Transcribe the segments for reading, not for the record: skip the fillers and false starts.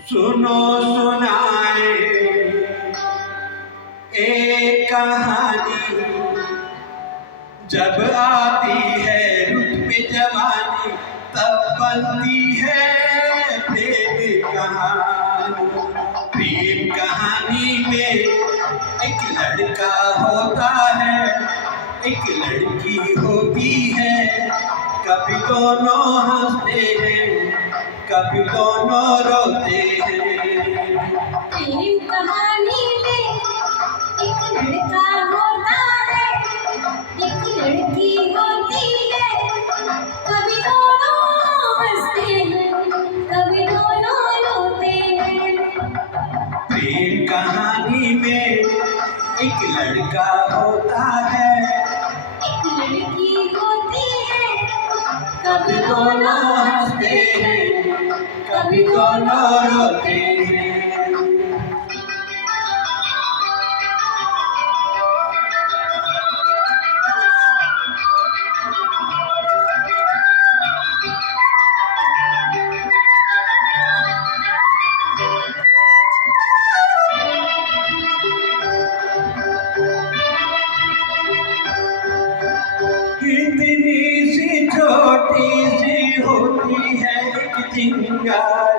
सुनो सुनाए एक कहानी, जब आती है रुत में जवानी तब बनती है प्रेम कहानी। प्रेम कहानी में एक लड़का होता है, एक लड़की होती है, कभी दोनों हंसते हैं, कभी दोनों रोते हैं। प्रेम कहानी में एक लड़का होता है, एक लड़की होती है, कभी दोनों हंसते हैं, कभी दोनों रोते हैं। प्रेम कहानी में एक लड़का होता है, एक लड़की होती है, कभी दोनों हंसते हैं, कभी दोनों रोते हैं। इतनी सी छोटी सी होती है एक चिंगार,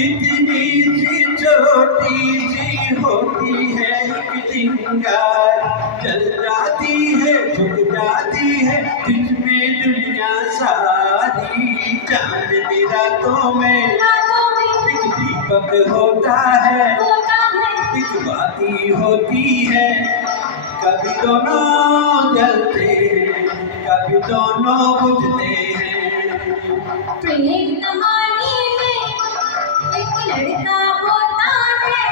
इतनी सी छोटी सी होती है एक चिंगार, जल जाती है झुक जाती है जिसमें दुनिया सारी। चांद रातों में एक दीपक होता है, एक बाती होती है, कभी दोनों जलते हैं, कभी दोनों बुझते हैं। प्रेम कहानी में एक लड़का होता है,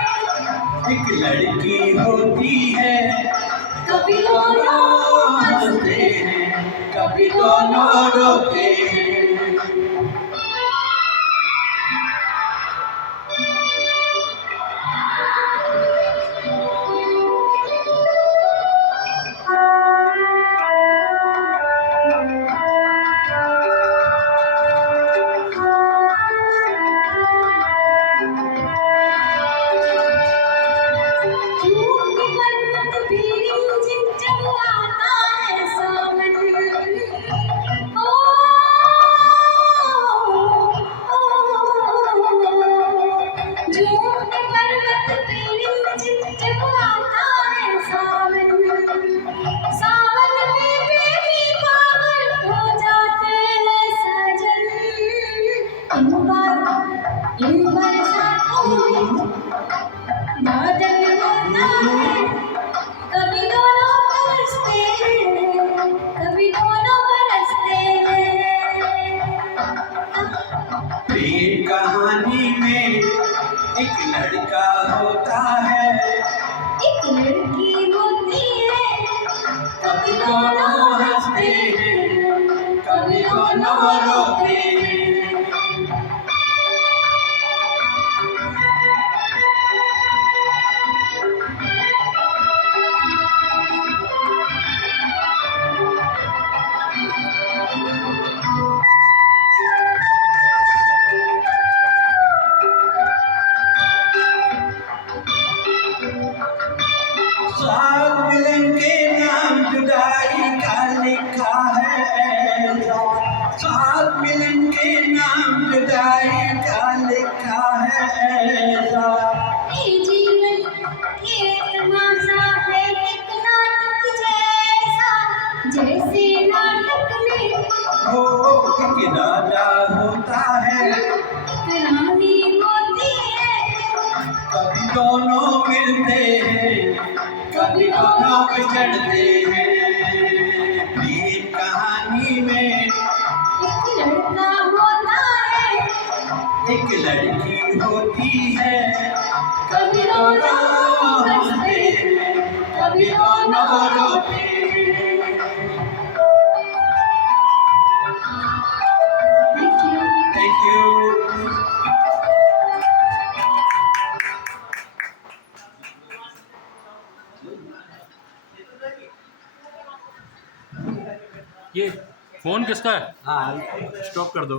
एक लड़की होती है, कभी दोनों हंसते हैं, कभी दोनों रोते हैं। बादल होता है, कभी दोनों बरसते हैं, कभी दोनों बरसते हैं। प्रेम कहानी में एक लड़का होता है, एक लड़की होती है, कभी दोनों हंसते हैं, कभी दोनों रोते हैं। सात मिलन के नाम जुदाई का लिखा है ऐसा, सात मिलन के नाम जुदाई का लिखा है ऐसा। ये जीवन ये तमाशा है एक नाटक जैसा, जैसे नाटक में एक राजा होता है, एक रानी होती है, कभी दोनों मिलते हैं, कभी दोनों बिछड़ते हैं। प्रेम कहानी में एक लड़का होता है, एक लड़की होती है, कभी दोनों हंसते हैं, कभी दोनों रोते हैं। Thank you. ये फोन किसका है? हाँ स्टॉप कर दो।